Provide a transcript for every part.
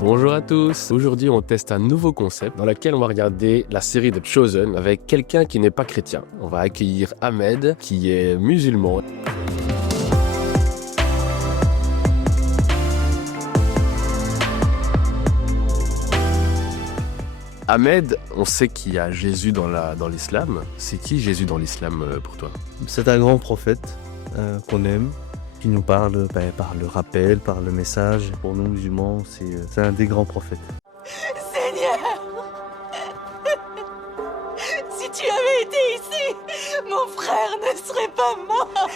Bonjour à tous, aujourd'hui on teste un nouveau concept dans lequel on va regarder la série The Chosen avec quelqu'un qui n'est pas chrétien. On va accueillir Ahmed qui est musulman. Ahmed, on sait qu'il y a Jésus dans l'islam. C'est qui Jésus dans l'islam pour toi? C'est un grand prophète qu'on aime, qui nous parle par le rappel, par le message. Pour nous musulmans, c'est un des grands prophètes. Seigneur, si tu avais été ici, mon frère ne serait pas mort.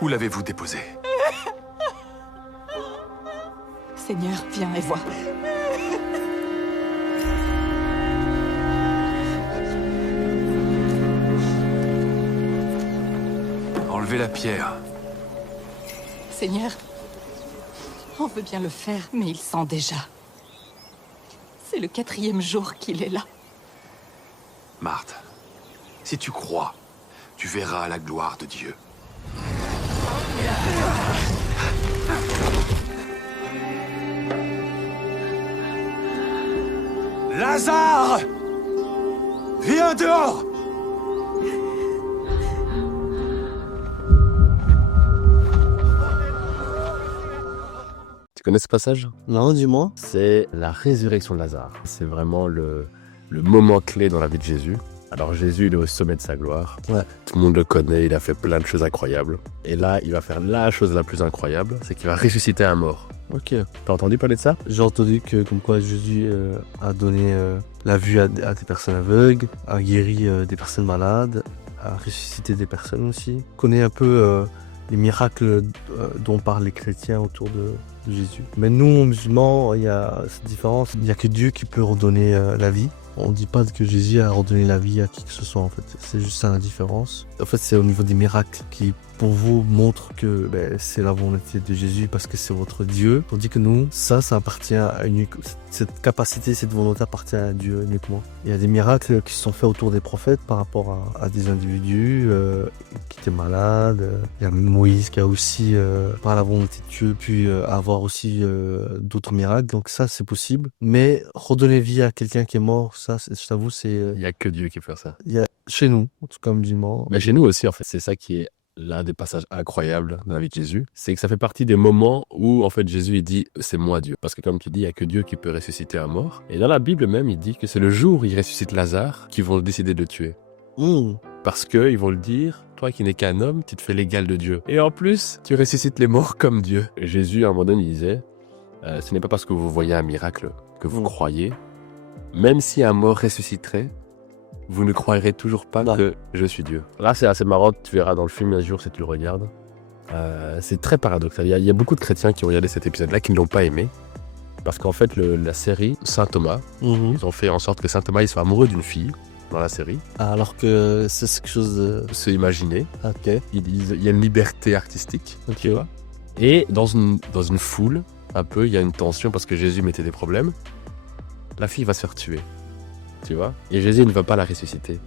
Où l'avez-vous déposé? Seigneur, viens et vois. Enlevez la pierre. Seigneur, on veut bien le faire, mais il sent déjà. C'est le 4e jour qu'il est là. Marthe, si tu crois, tu verras la gloire de Dieu. Lazare! Viens dehors! Tu connais ce passage? Non, dis-moi. C'est la résurrection de Lazare. C'est vraiment le moment clé dans la vie de Jésus. Alors Jésus, il est au sommet de sa gloire. Ouais. Tout le monde le connaît, il a fait plein de choses incroyables. Et là, il va faire la chose la plus incroyable, c'est qu'il va ressusciter un mort. Ok. T'as entendu parler de ça? J'ai entendu que comme quoi Jésus a donné la vue à des personnes aveugles, a guéri des personnes malades, a ressuscité des personnes aussi. Connaît un peu les miracles dont parlent les chrétiens autour de Jésus. Mais nous, musulmans, il y a cette différence. Il n'y a que Dieu qui peut redonner la vie. On ne dit pas que Jésus a redonné la vie à qui que ce soit en fait. C'est juste ça la différence. En fait, c'est au niveau des miracles qui, pour vous, montrent que c'est la volonté de Jésus parce que c'est votre Dieu. Tandis que nous, ça appartient à cette capacité, cette volonté appartient à Dieu uniquement. Il y a des miracles qui se sont faits autour des prophètes par rapport à des individus qui étaient malades. Il y a Moïse qui a aussi, par la volonté de Dieu, pu avoir aussi d'autres miracles. Donc ça, c'est possible. Mais redonner vie à quelqu'un qui est mort, ça, je t'avoue, c'est... Il n'y a que Dieu qui peut faire ça. Il y a chez nous, en tout cas musulmans. Mais chez nous aussi, en fait, c'est ça qui est l'un des passages incroyables dans la vie de Jésus. C'est que ça fait partie des moments où, en fait, Jésus, il dit « c'est moi Dieu ». Parce que comme tu dis, il n'y a que Dieu qui peut ressusciter un mort. Et dans la Bible même, il dit que c'est le jour où il ressuscite Lazare qu'ils vont décider de le tuer. Parce qu'ils vont le dire, toi qui n'es qu'un homme, tu te fais l'égal de Dieu. Et en plus, tu ressuscites les morts comme Dieu. Et Jésus, à un moment donné, il disait, ce n'est pas parce que vous voyez un miracle que vous croyez. Même si un mort ressusciterait, vous ne croirez toujours pas que je suis Dieu. Là, c'est assez marrant, tu verras dans le film un jour si tu le regardes. C'est très paradoxal. Il y a beaucoup de chrétiens qui ont regardé cet épisode-là qui ne l'ont pas aimé. Parce qu'en fait, la série Saint Thomas, ils ont fait en sorte que Saint Thomas il soit amoureux d'une fille dans la série. Alors que c'est quelque chose de... Se imaginer. Ok. Il y a une liberté artistique, tu vois. Et dans une foule, un peu, il y a une tension parce que Jésus mettait des problèmes. La fille va se faire tuer, tu vois. Et Jésus ne va pas la ressusciter.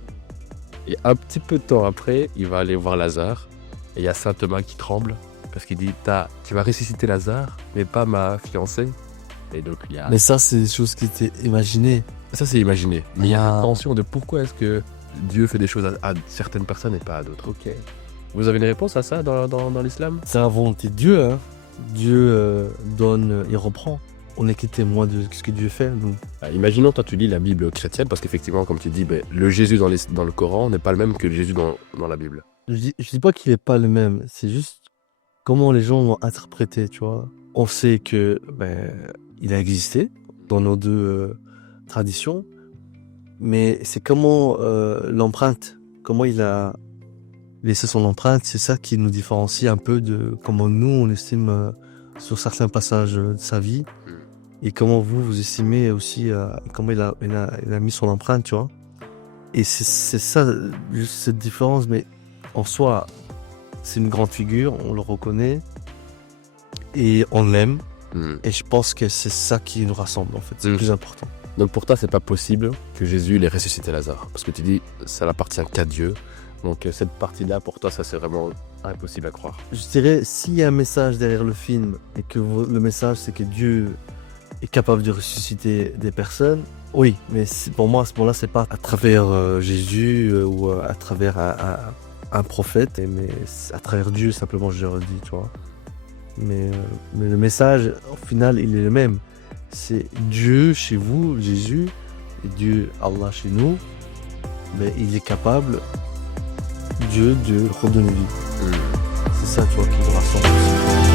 Et un petit peu de temps après, il va aller voir Lazare. Et il y a Saint Thomas qui tremble parce qu'il dit tu vas ressusciter Lazare, mais pas ma fiancée. Et donc il y a... Mais ça, c'est des choses qui étaient imaginées. Ça, c'est imaginé. Mais il y a une tension de pourquoi est-ce que Dieu fait des choses à certaines personnes et pas à d'autres. Ok. Vous avez une réponse à ça dans l'islam? C'est la volonté de Dieu, hein. Dieu donne et reprend. On n'est que témoin de ce que Dieu fait, nous. Imaginons, toi, tu lis la Bible chrétienne, parce qu'effectivement, comme tu dis, le Jésus dans le Coran n'est pas le même que le Jésus dans la Bible. Je dis pas qu'il n'est pas le même, c'est juste comment les gens l'ont interprété, tu vois. On sait que il a existé dans nos deux traditions, mais c'est comment l'empreinte, comment il a laissé son empreinte, c'est ça qui nous différencie un peu de comment nous, on estime sur certains passages de sa vie. Et comment vous estimez aussi comment il a mis son empreinte, tu vois. Et c'est ça, juste cette différence. Mais en soi, c'est une grande figure, on le reconnaît. Et on l'aime. Et je pense que c'est ça qui nous rassemble, en fait. C'est le plus important. Donc pour toi, c'est pas possible que Jésus ait ressuscité Lazare. Parce que tu dis, ça n'appartient qu'à Dieu. Donc cette partie-là, pour toi, ça c'est vraiment Impossible à croire. Je dirais, s'il y a un message derrière le film et que le message c'est que Dieu est capable de ressusciter des personnes, oui, mais pour moi à ce moment-là, c'est pas à travers Jésus ou à travers un prophète, mais c'est à travers Dieu simplement, je le dis, tu vois. Mais le message, au final, il est le même. C'est Dieu chez vous, Jésus, et Dieu, Allah chez nous, mais il est capable, Dieu, de redonner vie. C'est ça, tu vois, qui nous rassemble.